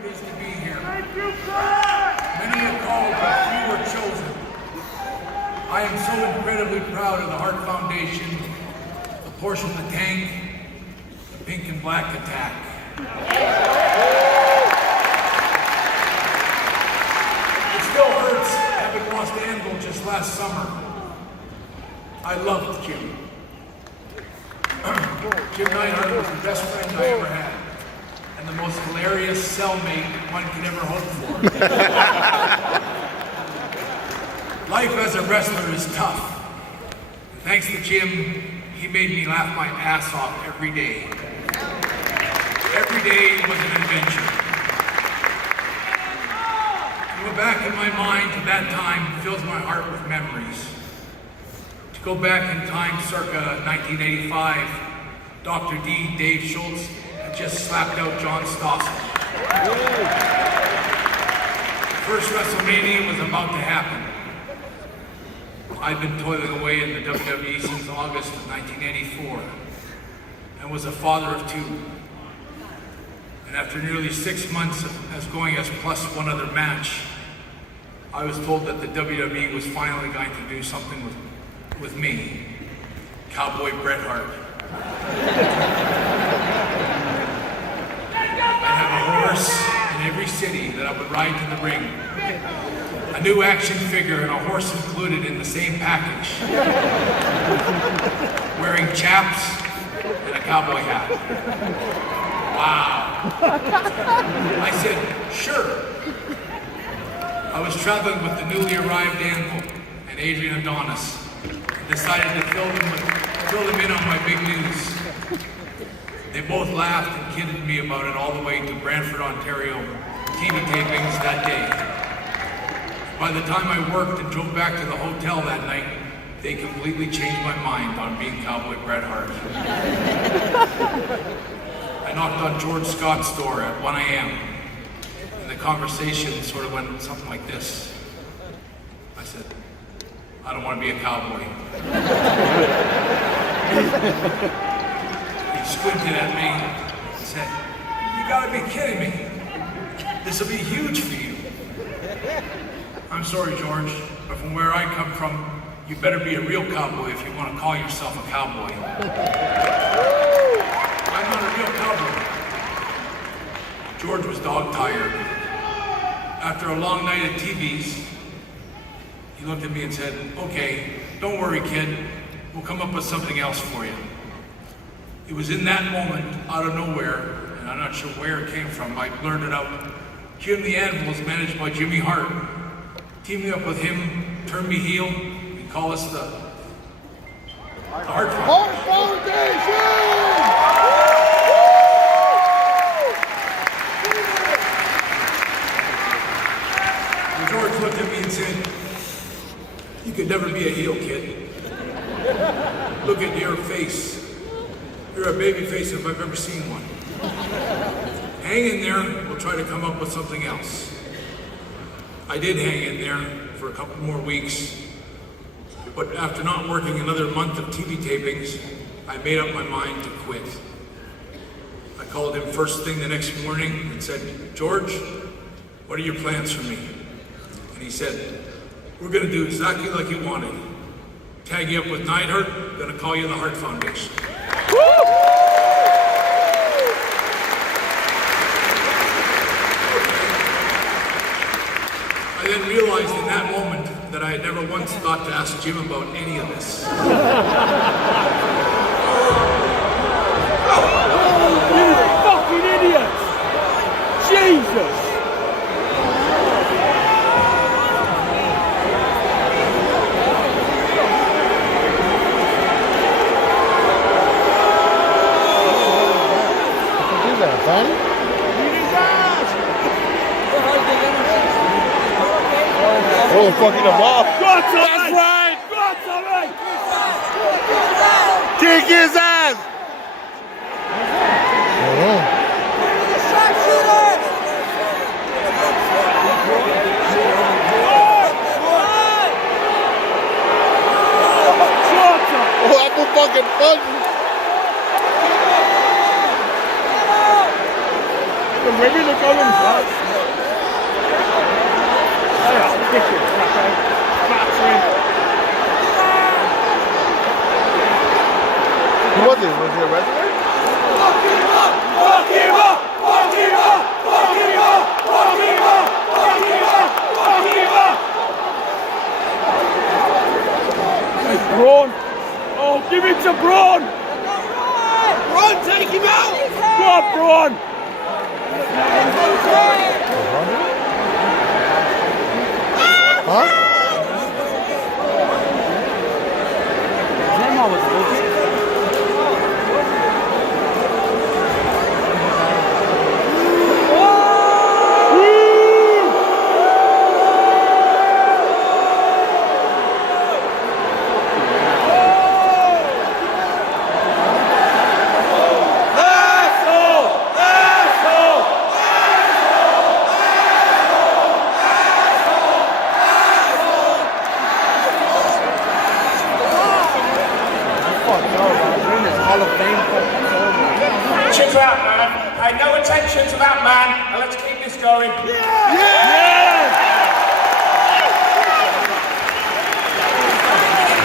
it is to be here. Many are called, but few are chosen. I am so incredibly proud of the Hart Foundation, the Porsche the Tank, the Pink and Black Attack. It still hurts having lost Anvil just last summer. I loved Jim. Jim Neidhart was the best friend I ever had, and the most hilarious cellmate one could ever hope for. Life as a wrestler is tough. Thanks to Jim, he made me laugh my ass off every day. Every day was an adventure. To go back in my mind to that time fills my heart with memories. To go back in time circa 1985, Dr. D, Dave Schultz, had just slapped out John Stossel. First WrestleMania was about to happen. I'd been toiling away in the WWE since August of 1984 and was a father of two. And after nearly 6 months as going as plus one other match, I was told that the WWE was finally going to do something with me, Cowboy Bret Hart. I'd have a horse in every city that I would ride to the ring. A new action figure and a horse included in the same package. Wearing chaps and a cowboy hat. Wow. I said, sure. I was traveling with the newly arrived Anvil and Adrian Adonis. Decided to fill them in on my big news. They both laughed and kidded me about it all the way to Brantford, Ontario, TV tapings that day. By the time I worked and drove back to the hotel that night, they completely changed my mind on being Cowboy Bret Hart. I knocked on George Scott's door at 1 a.m. and the conversation sort of went something like this. I said, I don't want to be a cowboy. He squinted at me and said, you gotta be kidding me. This will be huge for you. I'm sorry, George, but from where I come from, you better be a real cowboy if you want to call yourself a cowboy. I'm not a real cowboy. George was dog-tired. After a long night at TV's, he looked at me and said, okay, don't worry, kid. We'll come up with something else for you. It was in that moment, out of nowhere, and I'm not sure where it came from, I blurted out, Jim the Anvil is managed by Jimmy Hart. Teaming up with him, turn me heel, and call us the Hart Foundation! And George looked at me and said, you could never be a heel, kid. Look at your face. You're a baby face if I've ever seen one. Hang in there, we'll try to come up with something else. I did hang in there for a couple more weeks, but after not working another month of TV tapings, I made up my mind to quit. I called him first thing the next morning and said, George, what are your plans for me? And he said, we're gonna do exactly like you wanted. Tag you up with Neidhart, gonna call you the Hart Foundation. I then realized in that moment that I had never once thought to ask Jim about any of this. You fucking idiot! Jesus! Do that, buddy. Oh, fucking him off. That's right. Kick his ass! Oh, I'm a fucking button. The Give me the Collins, right? Oh, kicking, crackhead. Battering. Who was it? Was it a resident? Fuck him up! Fuck him up! Fuck him up! Fuck him up! Fuck him up! Fuck him up! Fuck him up! Hey, Braun! Oh, give it to Braun! Braun, take him out! Go on, Braun! Huh? Grandma was looking. Hall of Fame. Attention to that man. Pay no attention to that man, and let's keep this going. Yeah!